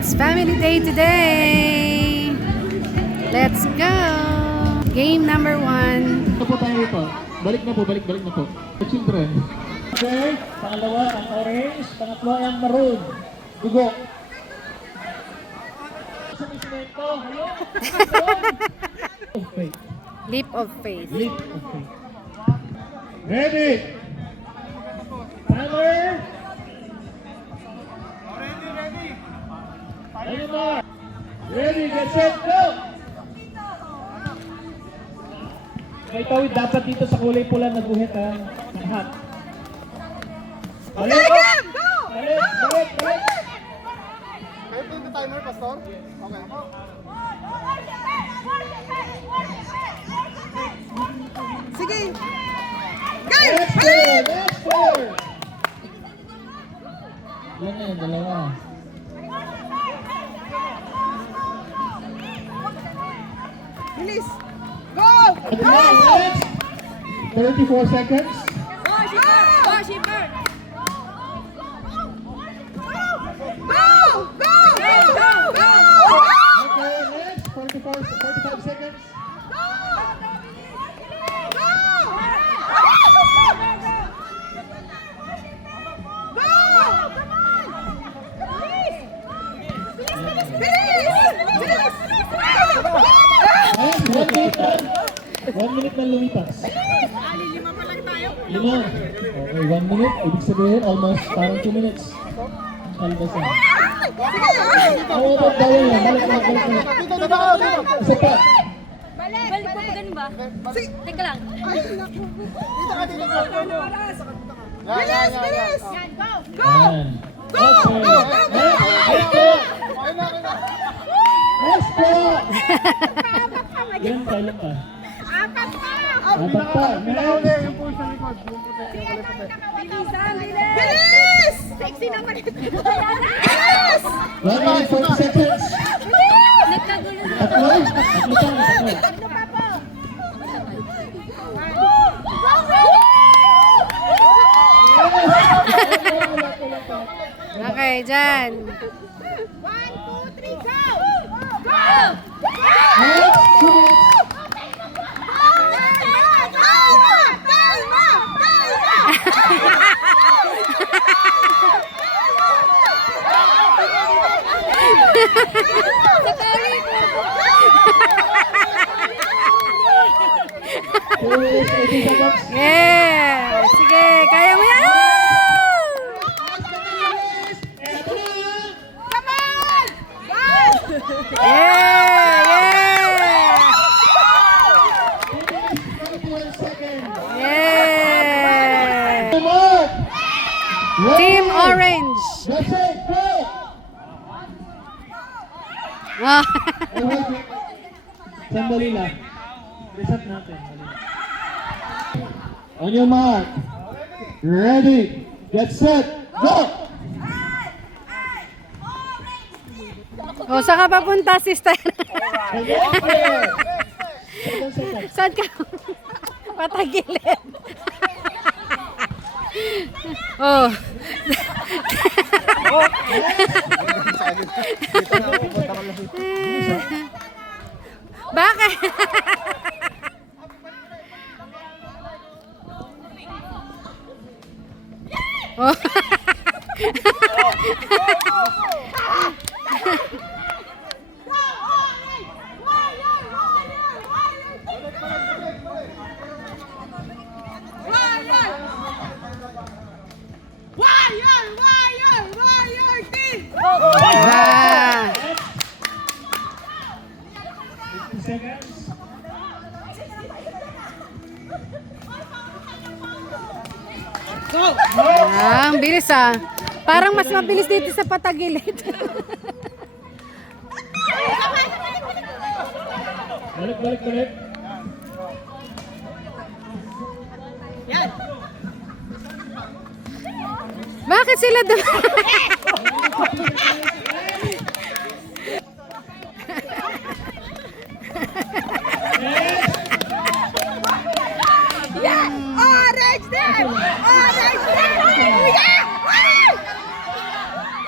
It's family day today. Let's go. Game number 1. Ito po tayo rito. Balik na po. The children. Okay, pangalawa ang orange, pangatlo ang maroon. Dugo. Sumisimento, hayo. Of faith. Leap of faith. Leap of faith. Ready? Timer. Ready. Ready, get set, go! May tawid dapat dito sa kulay pula na guhit ha. Lahat. Balik! Go! Balik! Kayo po yung timer, Pastor? Okay. Sige. Next player! Ilan na yun? Dalawa. Bilis. Go! Next! 34 seconds. Goalkeeper! Go! Okay, next. 45 seconds. Next, 1 minute na lumipas. Lima. Okay, 1 minute. Ibig sabihin, almost parang 2 minutes. Albasan. Oo, bawal na. Balik na. Isa pa. Balik pa pa ganun ba? Teka lang. Bilis! Yan. Okay. Next po. Yan, kailan pa? Apat pa. Next. Yung po sa likod. Yung puti. Bilis! Sexy naman ito. 1 minute, 40 seconds. Nagkagulo na. Tatlo pa. Okay, dyan. Next, 2 minutes. Yeah! Sige, kaya mo yan! Yeah! Yeah! Team Orange! That's it, go! Wow. Sandali lang. Reset natin. On your mark. Ready. Get set. Go! O, saan ka papunta, sister? Saan ka? Patagilid. Oh. Bakit? Oh. Ah. 50 seconds. Ah, ang bilis ah. Parang mas mabilis dito sa patagilid. Balik. Bakit sila doon? Orange there! Orange there! Yeah!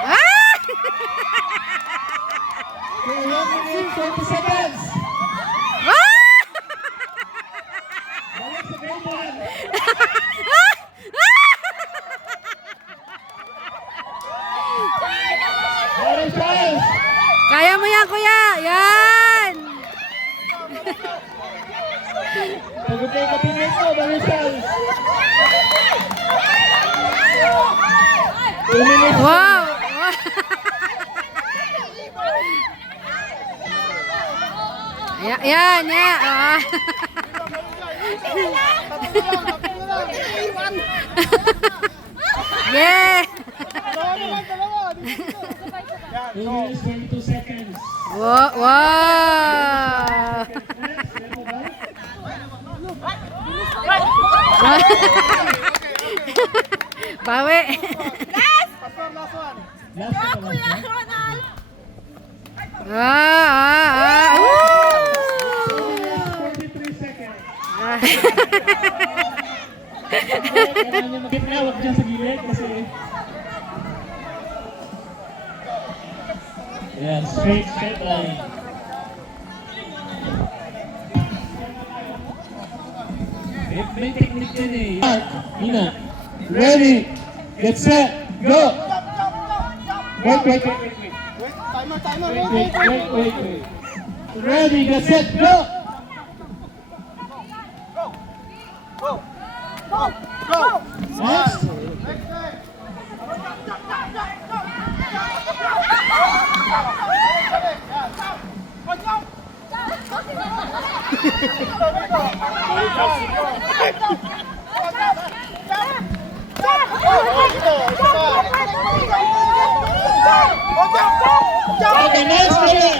Ah! 20 seconds. Ah! Balik sa grade 1. Bonus points. Kaya mo yan, kuya. Yan. Pagupay ka pinit mo, bonus points. 2 minutes. Wow. Yan, yan. Ah. Yeah. Dalawa. 2 minutes, 22 seconds. Wow. Wow. Bawi. Pastor, last one. Last na ba? Woo. 43 seconds. Ah. Kailangan niya mag-hit na, huwag dyan sa gilid kasi... Yan, straight line. May technique yan eh. Nina, ready, get set, go! Wait. Wait, timer. Wait. Ready, get set, go! Go. Next. Okay, next player.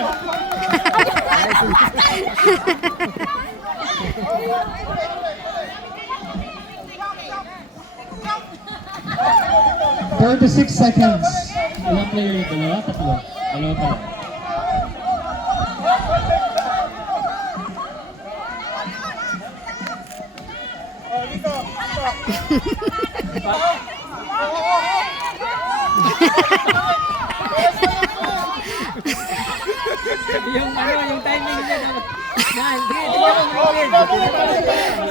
36 seconds. Ilang player yun? Dalawa? Tatlo? Dalawa pa lang. Yung timing niya dapat.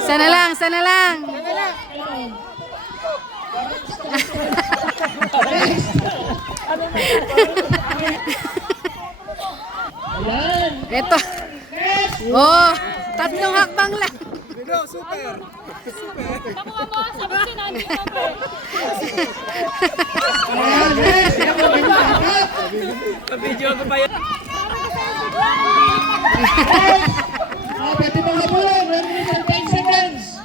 Sana lang. Ayan! Ito. Oh, tatlong hakbang lang. Nakuha mo, sabi ko nandito pa. Ayan, next! Ayan mo, binabak! Video ko pa yan. Pwede mong habulan! 1 minute and 10 seconds!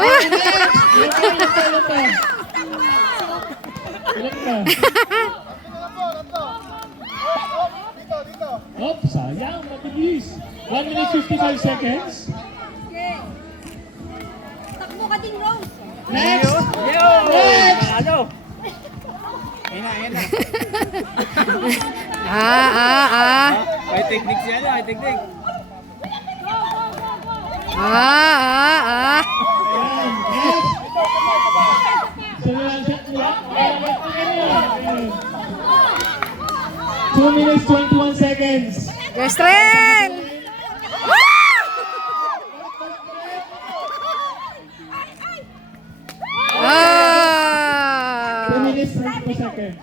Next! Ilan pa? Ilan pa? Dito. Oh, sayang, mabilis. 1 minute 55 seconds. Takbo ka din, Rose. Next! Yo! Next! Ano? Ayun na. Ah. May technique siya na, may technique. Ah. Ayan, next! Sunod shot nila. Ayan. 2 minutes 21 seconds. Gestrel! Ah! 2 minutes 24 seconds.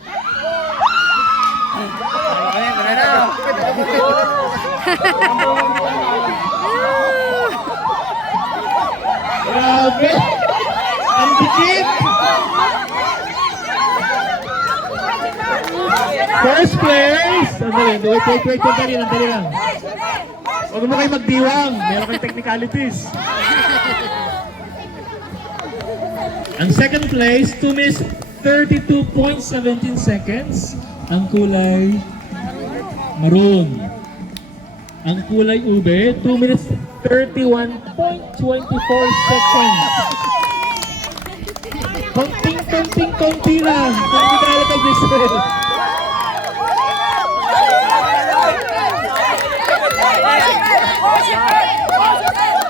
Grabe! Ang dikit! First place! Wait, dali lang. Huwag mo kayo magdiwang. Meron kayong technicalities. Ang second place, 2 minutes 32.17 seconds. Ang kulay maroon. Ang kulay ube, 2 minutes 31.24 seconds. Konting lang. Technical ka, Giselle.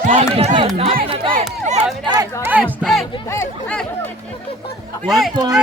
Sorry, Giselle. 1 point.